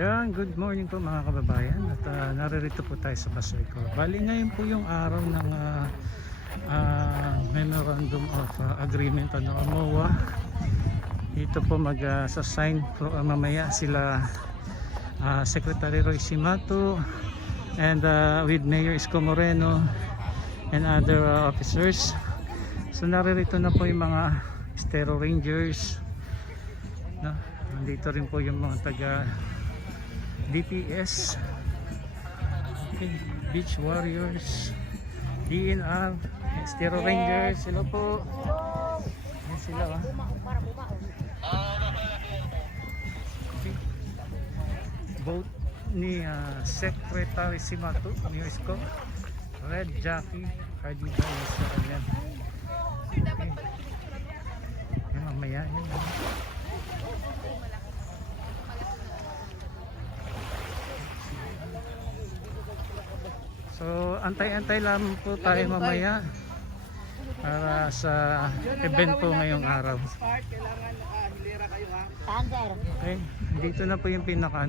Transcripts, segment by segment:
Yan, good morning po mga kababayan at naririto po tayo sa Baseco. Bali ngayon po yung araw ng Memorandum of Agreement MOA. Dito po mag-sign mamaya sila Secretary Roy Simato and with Mayor Isko Moreno and other officers. So naririto na po yung mga Estero Rangers, no? Nandito rin po yung mga taga DPS, okay, Beach Warriors, DNR, Estero Rangers. Sila po. Ayan sila, okay. Boat ni Secretary Simato, ni Isko, Red Jackie, Cardi ba yung sa kanyan. Okay. Yan mamaya yan. So antay-antay lang po tayo mamaya para sa event po ngayong araw. Okay, dito na po yung pinaka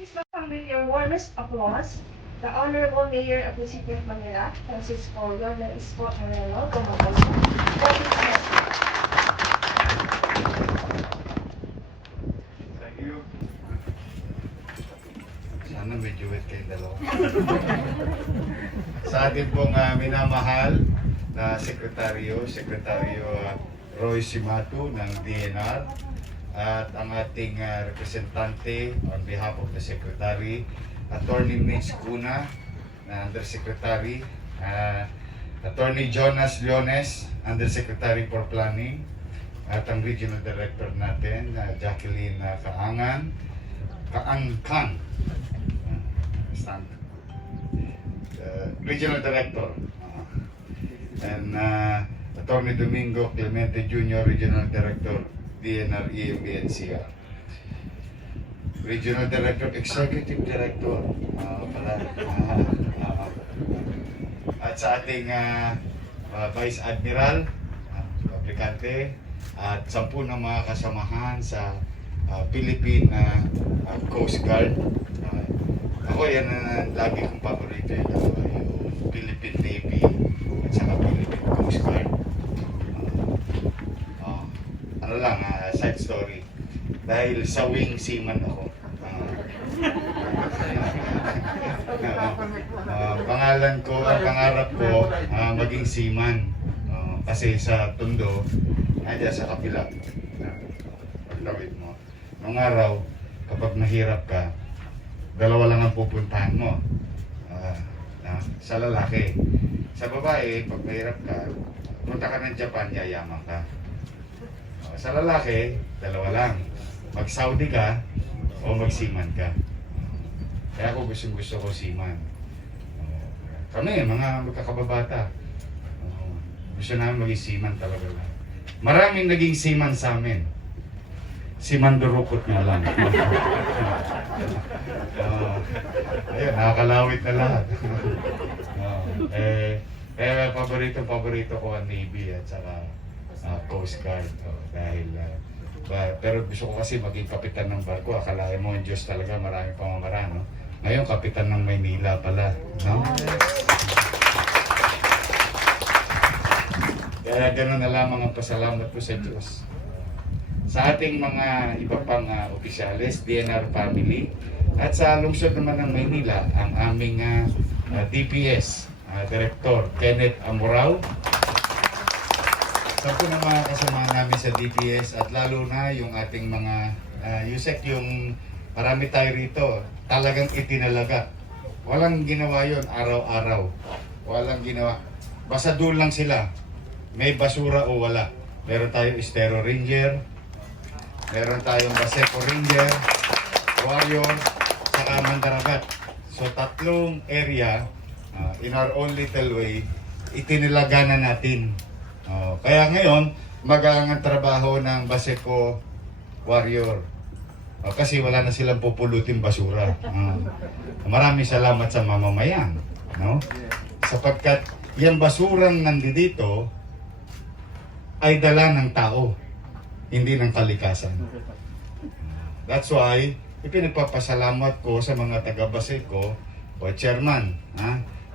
Please welcome with your warmest applause the Honorable Mayor of the City of Manila, Francisco Yorme Isko Moreno. Thank you. Sana medyo wet kayo dalawa. Sa ating pong minamahal na Sekretaryo Roy Simato ng DNR at ang ating representante on behalf of the Secretary, Attorney Mitch Cuna na Undersecretary, Attorney Jonas Leones, Undersecretary for Planning, at ang Regional Director natin, Jacqueline Kaangkan, Regional Director, and Attorney Domingo Clemente Jr., Regional Director, DNR, EMB, and CR. Regional Director, Executive Director, At sa ating Vice Admiral, aplikante, at 10 ng mga kasamahan sa Philippine Coast Guard. Ako yan ang lagi kong paborito, yung Philippine Navy at saka Philippine Coast Guard. Ano lang, side story. Dahil sa wing seaman ako. Pangalan ko, ang pangarap ko, maging seaman. Kasi sa Tondo, nandiyan sa kapila. Pagtawid mo. Nung araw, kapag mahirap ka, dalawa lang ang pupuntahan mo. Sa lalaki. Sa babae, pag mahirap ka, punta ka ng Japan, yayaman ka. Sa lalaki, dalawa lang. Mag-Saudi ka o mag-seaman ka. Kaya ako gusto ko seaman. Kami, mga magkakababata, gusto namin maging seaman talaga lang. Maraming naging seaman sa amin. Si Mandurukot nga lang. Ayun, nakakalawit na lahat. Kaya paborito ko ang Navy at saka Coast Guard. Dahil, pero gusto ko kasi maging kapitan ng barko. Akalain mo, ang Diyos talaga, maraming pamamaraan, no? Ngayon, kapitan ng Maynila pala, no? Kaya gano'n na lamang ang pasalamat ko sa Diyos. Sa ating mga iba pang opisyales, DNR family, at sa lungsod naman ng Maynila, ang aming DPS, Director Kenneth Amorao, sa po ng mga kasama namin sa DPS at lalo na yung ating mga USEC, yung marami tayo rito, talagang itinalaga. Walang ginawa yon araw-araw. Walang ginawa. Basta doon lang sila. May basura o wala. Meron tayong Estero Ranger, meron tayong Baseco Ranger, Warrior, saka Mandaragat. So 3 area, in our own little way, itinilaga na natin. Kaya ngayon, magaang trabaho ng Baseco Warrior. Kasi wala na silang pupulutin basura. Maraming salamat sa mamamayan. No? Sapagkat yung basurang nandito ay dala ng tao, hindi ng kalikasan. That's why, ipinagpapasalamat ko sa mga taga-Baseco o chairman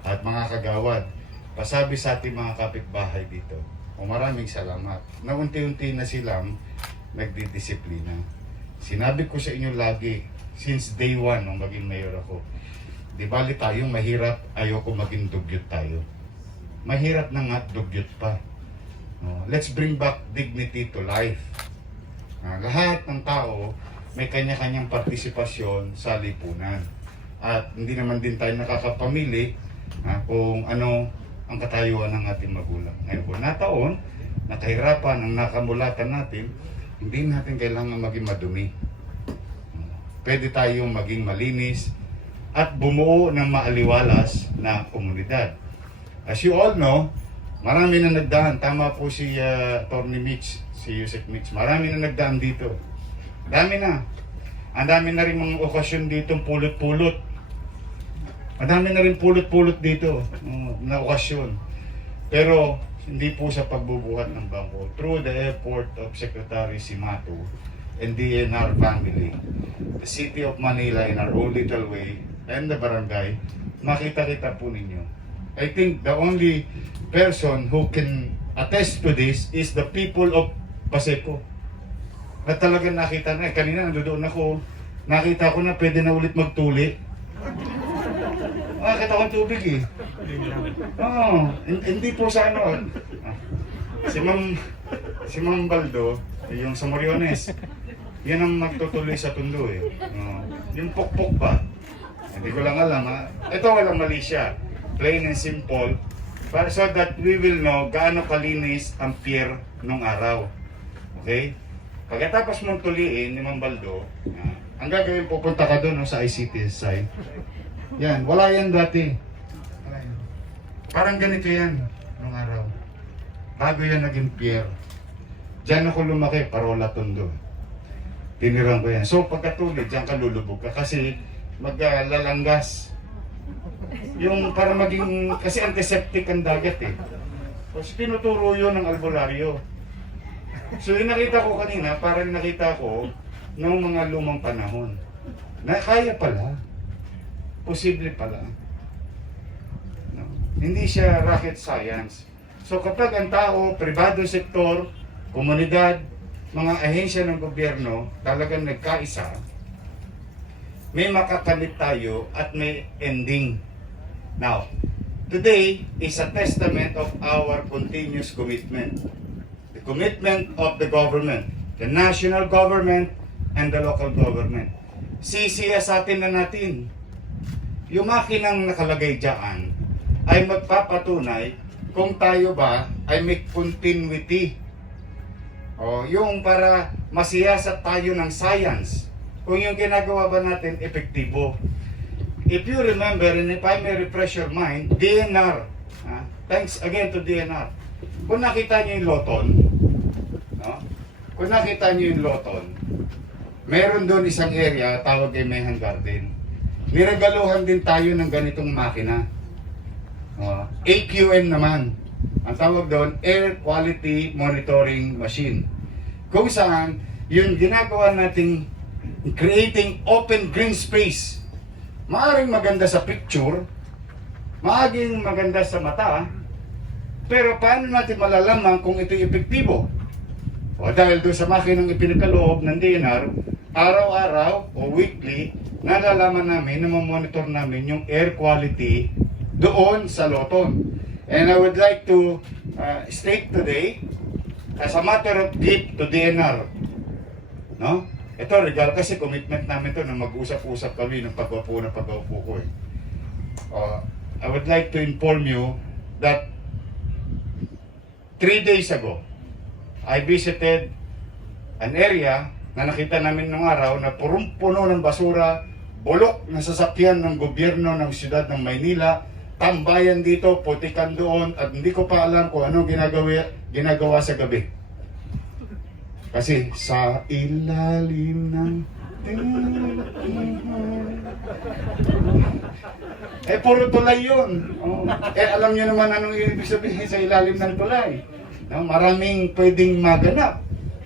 at mga kagawad. Pasabi sa ating mga kapitbahay dito. Maraming salamat. Na unti-unti na silang nagdidisiplina. Sinabi ko sa inyo lagi, since day 1 nung maging mayor ako, di bali tayong mahirap, ayoko maging dugyot tayo. Mahirap na nga, dugyot pa. Let's bring back dignity to life. Lahat ng tao may kanya-kanyang partisipasyon sa lipunan. At hindi naman din tayo nakakapamili kung ano ang katayuan ng ating magulang. Ngayon po na taon, nakahirapan ang nakamulatan natin, hindi natin kailangan maging madumi. Pwede tayong maging malinis at bumuo ng maaliwalas na komunidad. As you all know, marami na nagdaan. Tama po si Atty. Mitch, si Yusek Mitch. Marami na nagdaan dito. Dami na. Ang dami na rin mga okasyon dito, pulot-pulot. Madami na rin pulot-pulot dito na okasyon. Pero hindi po sa pagbubuhat ng bangko. Through the effort of Secretary Simato and DNR family, the City of Manila in our own little way, and the barangay, makita-kita po ninyo. I think the only person who can attest to this is the people of Baseco. Na talagang nakita na, kanina nandoon ako, nakita ko na pwede na ulit magtuli. Nakita ko ang tubig eh. Hindi po sa ano. Si Ma'am Baldo, yung sa Moriones, yan ang magtutuloy sa Tondo eh. Yung pokpok pa. Hindi ko lang alam ha. Ito walang mali siya. Plain and simple. So that we will know gaano kalinis ang pier nung araw. Okay? Pagkatapos mong tuliin ni Ma'am Baldo, ang gagawin, pupunta ka doon sa ICT side. Yan, wala yan dati. Parang ganito yan nung araw. Bago yan naging pier. Diyan ako lumaki, Parola Tondo. Tinirang ko yan. So pagkatulid, diyan ka lulubog ka kasi maglalanggas. Yung para maging, kasi antiseptic ang dagat eh. Tapos tinuturo yun ng albularyo. So yung nakita ko kanina, parang nakita ko noong mga lumang panahon. Na kaya pala. Posible pala. No? Hindi siya rocket science. So kapag ang tao, pribado sektor, komunidad, mga ahensya ng gobyerno, talagang nagkaisa, may makakamit tayo at may ending. Now, today is a testament of our continuous commitment. The commitment of the government, the national government, and the local government. Sisiya sa atin na natin. Yung makinang nakalagay dyan ay magpapatunay kung tayo ba ay may continuity. O, yung para masiyasat tayo ng science. Kung yung ginagawa ba natin epektibo. If you remember, and if I may refresh your mind, DNR. Thanks again to DNR. Kung nakita niyo yung Loton, no? Kung nakita niyo yung Loton, meron doon isang area, tawag ay Mehan Garden. Niregaluhan din tayo ng ganitong makina. AQM naman. Ang tawag doon, Air Quality Monitoring Machine. Kung saan, yung ginagawa nating creating open green space. Maaring maganda sa picture, maaging maganda sa mata, pero paano natin malalaman kung ito'y epektibo? O dahil doon sa makinang ipinagkaloob ng DNR, araw-araw o weekly, nalalaman namin na mamonitor namin yung air quality doon sa Loton. And I would like to state today, as a matter of gift to DNR, no? Ito, regalo kasi commitment namin to na mag-usap-usap kami ng pagwapo ko eh. I would like to inform you that 3 days ago, I visited an area na nakita namin nung araw na purong-puno ng basura, bulok na sasakyan ng gobyerno ng siyudad ng Maynila, tambayan dito, putikan doon, at hindi ko pa alam kung ano ginagawa sa gabi. Kasi sa ilalim ng puro tulay yun. Alam niyo naman anong ibig sabihin sa ilalim ng tulay. No, maraming pwedeng maganap.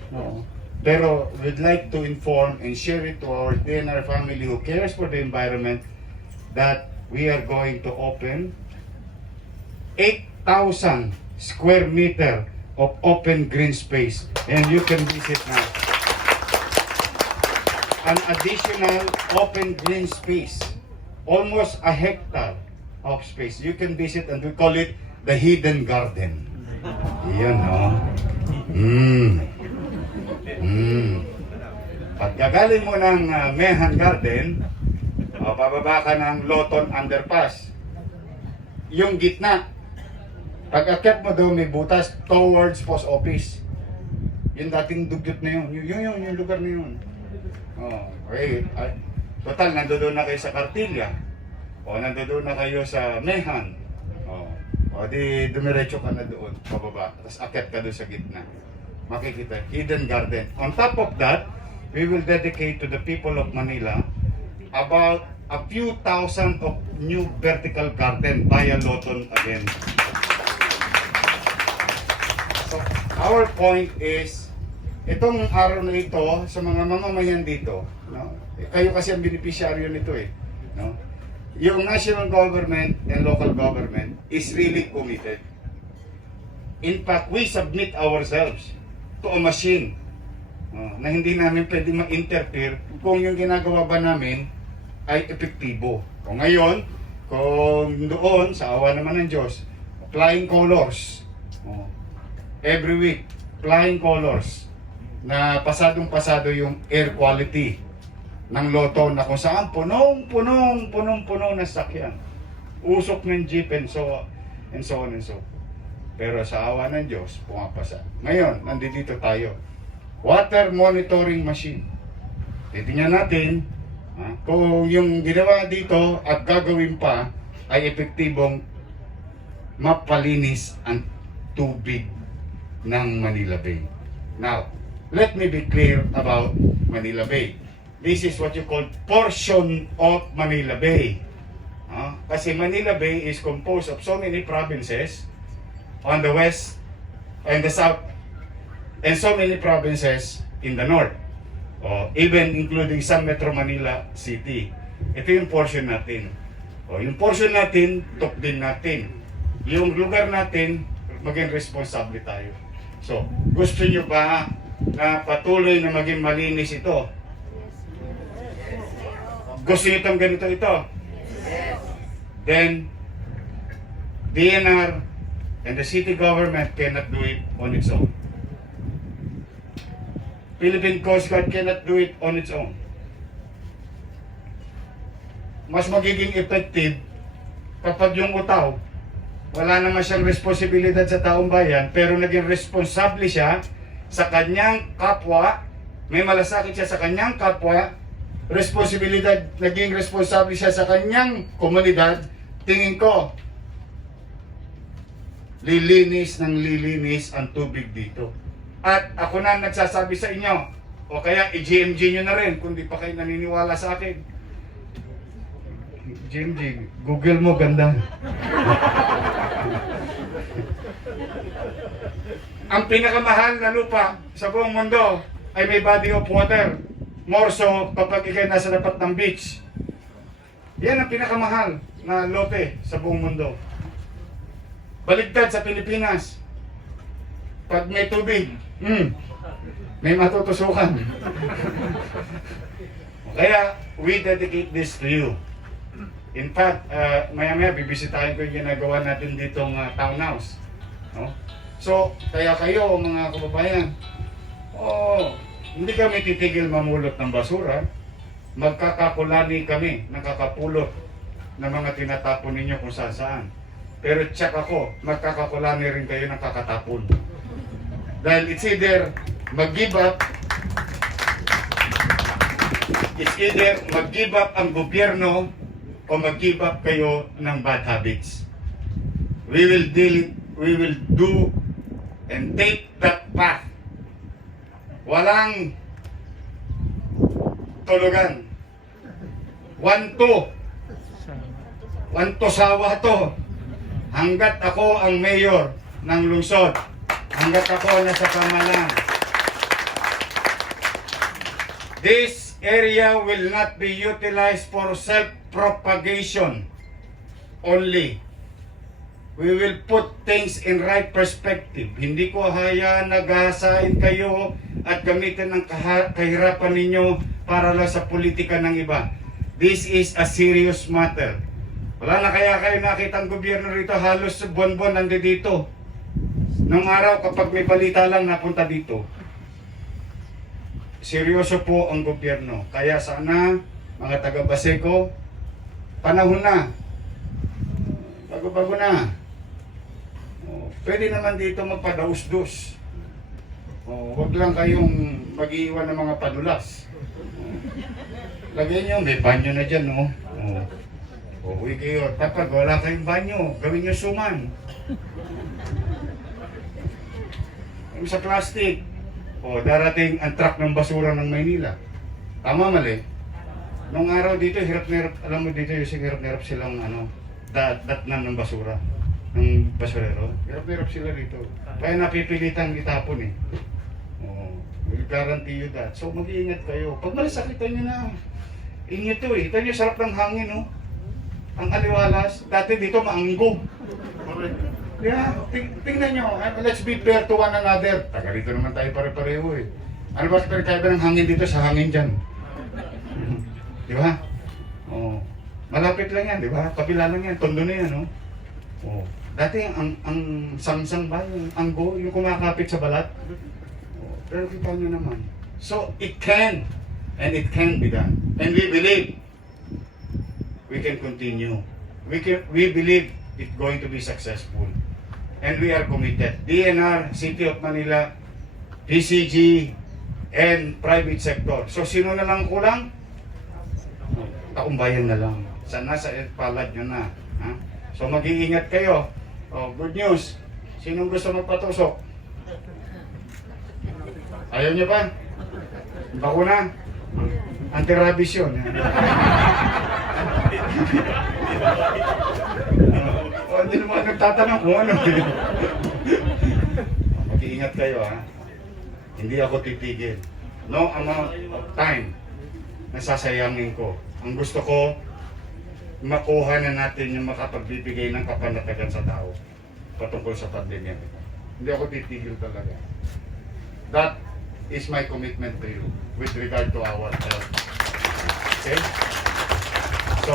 No. Pero we'd like to inform and share it to our DNR family who cares for the environment that we are going to open 8,000 square meter of open green space, and you can visit now. An additional open green space, almost a hectare of space. You can visit, and we call it the hidden garden. Yan, no? Pagkagaling mo ng Mehan Garden, pababa ka ng Loton Underpass. Yung gitna, pag-akyat mo daw may butas towards post office. Yung dating dugyot na yun. Yung lugar na yun. Okay. Total, nandoon na kayo sa Cartilla. O nandoon na kayo sa Mehan. O di dumiretso ka na doon, pababa. Tapos akyat ka doon sa gitna. Makikita, hidden garden. On top of that, we will dedicate to the people of Manila about a few thousand of new vertical garden via Loton again. So, our point is, itong araw na ito, sa mga mamamayan dito, no? Kayo kasi ang beneficiaryo nito eh. No? Yung national government and local government is really committed. In fact, we submit ourselves to a machine na hindi namin pwede ma-interfere kung yung ginagawa ba namin ay epektibo. Kung ngayon, kung doon, sa awa naman ng Diyos, flying colors, every week, flying colors, na pasadong-pasado yung air quality ng Loton na kung saan punong-puno na sakyan. Usok ng jeep and so on and so on. Pero sa awa ng Diyos, pumapasa. Ngayon, nandito tayo. Water monitoring machine. Titingnan natin kung yung ginawa dito at gagawin pa ay epektibong mapalinis ang tubig ng Manila Bay. Now, let me be clear about Manila Bay. This is what you call portion of Manila Bay. Kasi Manila Bay is composed of so many provinces on the west and the south, and so many provinces in the north. Even including some Metro Manila City. Ito yung portion natin. Yung portion natin, tukdin natin. Yung lugar natin, maging responsable tayo. So, gusto nyo ba na patuloy na maging malinis ito? Gusto nyo itong ganito ito? Then, DNR and the city government cannot do it on its own. Philippine Coast Guard cannot do it on its own. Mas magiging effective kapag yung utaw, wala naman siyang responsibilidad sa taong bayan, pero naging responsable siya sa kanyang kapwa, may malasakit siya sa kanyang kapwa, responsibilidad, naging responsable siya sa kanyang komunidad. Tingin ko, lilinis ng lilinis ang tubig dito. At ako na nagsasabi sa inyo, o kaya i-GMG nyo na rin kung di pa kayo naniniwala sa akin. GMG, Google mo, ganda. Ang pinakamahal na lupa sa buong mundo ay may body of water. More so kapag ikay nasa tapat ng beach. Yan ang pinakamahal na lote sa buong mundo. Baligtad sa Pilipinas. Pag may tubig, may matutusukan. Kaya, we dedicate this to you. In fact, maya-maya bibisitahin ko yung ginagawa natin ditong townhouse. No? So, kaya kayo mga kababayan, hindi kami titigil mamulot ng basura. Magkakakulani kami, nakakapulot ng mga tinatapon ninyo kung saan. Pero check ako, magkakakulani rin kayo ng kakatapon. Dahil it's either mag-give up, ang gobyerno o mag-give up kayo ng bad habits. We will do and take that path. Walang tulugan. Wanto sawa to. Hanggat ako ang mayor ng lungsod, hanggat ako nasa pamahalaan, this area will not be utilized for self-propagation only. We will put things in right perspective. Hindi ko hayaan naghahasain kayo at gamitin ang kahirapan ninyo para lang sa politika ng iba. This is a serious matter. Wala na kaya kayo nakita ang gobyerno rito, halos buwan-buwan nandito. Nung araw kapag may balita lang napunta dito. Seryoso po ang gobyerno. Kaya sana, mga taga-Baseco, panahon na. Bago-bago na. Pwede naman dito magpadaus-dus. Huwag lang kayong mag-iwan ng mga padulas. Lagyan nyo, may banyo na dyan, no? Uwi kayo. Tapos wala kayong banyo, gawin nyo suman. Sa plastic. Darating ang truck ng basura ng Maynila. Tama, mali? Nung araw dito, hirap na hirap, alam mo dito, yung hirap silang datnan ng basura. Ng basurero. Hirap na hirap sila dito. Kaya napipilitan itapon eh. We'll guarantee you that. So mag-iingat kayo. Pag malasakitan nyo na, inyo to eh. Ito nyo, sarap ng hangin, no? Ang aliwalas. Dati dito, maanggog. Yeah, tingnan nyo. Let's be fair to one another. Taga dito naman tayo pare-pareho eh. Ano ba pinagkaiba ng hangin dito sa hangin dyan? Di ba? Malapit lang yan, di ba? Kabila lang yan. Tondo na yan, no? Dati ang sangsang ba? Yung anggo, yung kumakapit sa balat. Pero kita nyo naman. So, it can. And it can be done. And we believe we can continue. We believe it's going to be successful. And we are committed. DNR, City of Manila, PCG, and private sector. So, sino na lang kulang? Taumbayan na lang. Sana sa palad nyo na. Ha? So, mag-iingat kayo. Good news. Sinong gusto magpatusok? Ayaw nyo ba? Bakuna? Anti-rabies yun. Hindi naman nagtatanong kung ano. Mag-iingat kayo ha. Hindi ako titigil. No amount of time na sasayangin ko. Ang gusto ko, makuha na natin yung makapagbibigay ng kapanatagan sa tao patungkol sa pandemya. Hindi ako titigil talaga. That is my commitment to you with regard to our health. Okay? So,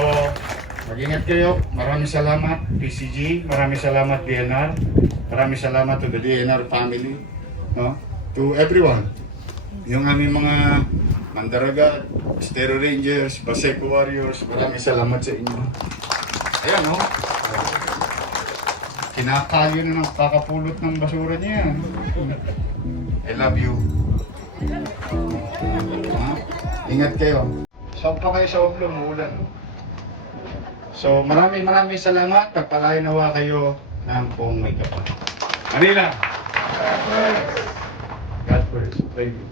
mag-ingat kayo. Maraming salamat PCG, maraming salamat DNR, maraming salamat to the DNR family, no? To everyone. Yung aming mga Mandaragat, Estero Rangers, Baseco Warriors, maraming salamat sa inyo. Ayan, no? Kinakayo na ng kakapulot ng basura niya. I love you. Ha? Ingat kayo. Saan pa kayo sa ulo, muulan. So maraming salamat. Pagpalain nawa kayo ng buong may kapal. Manila! God bless. Thank you.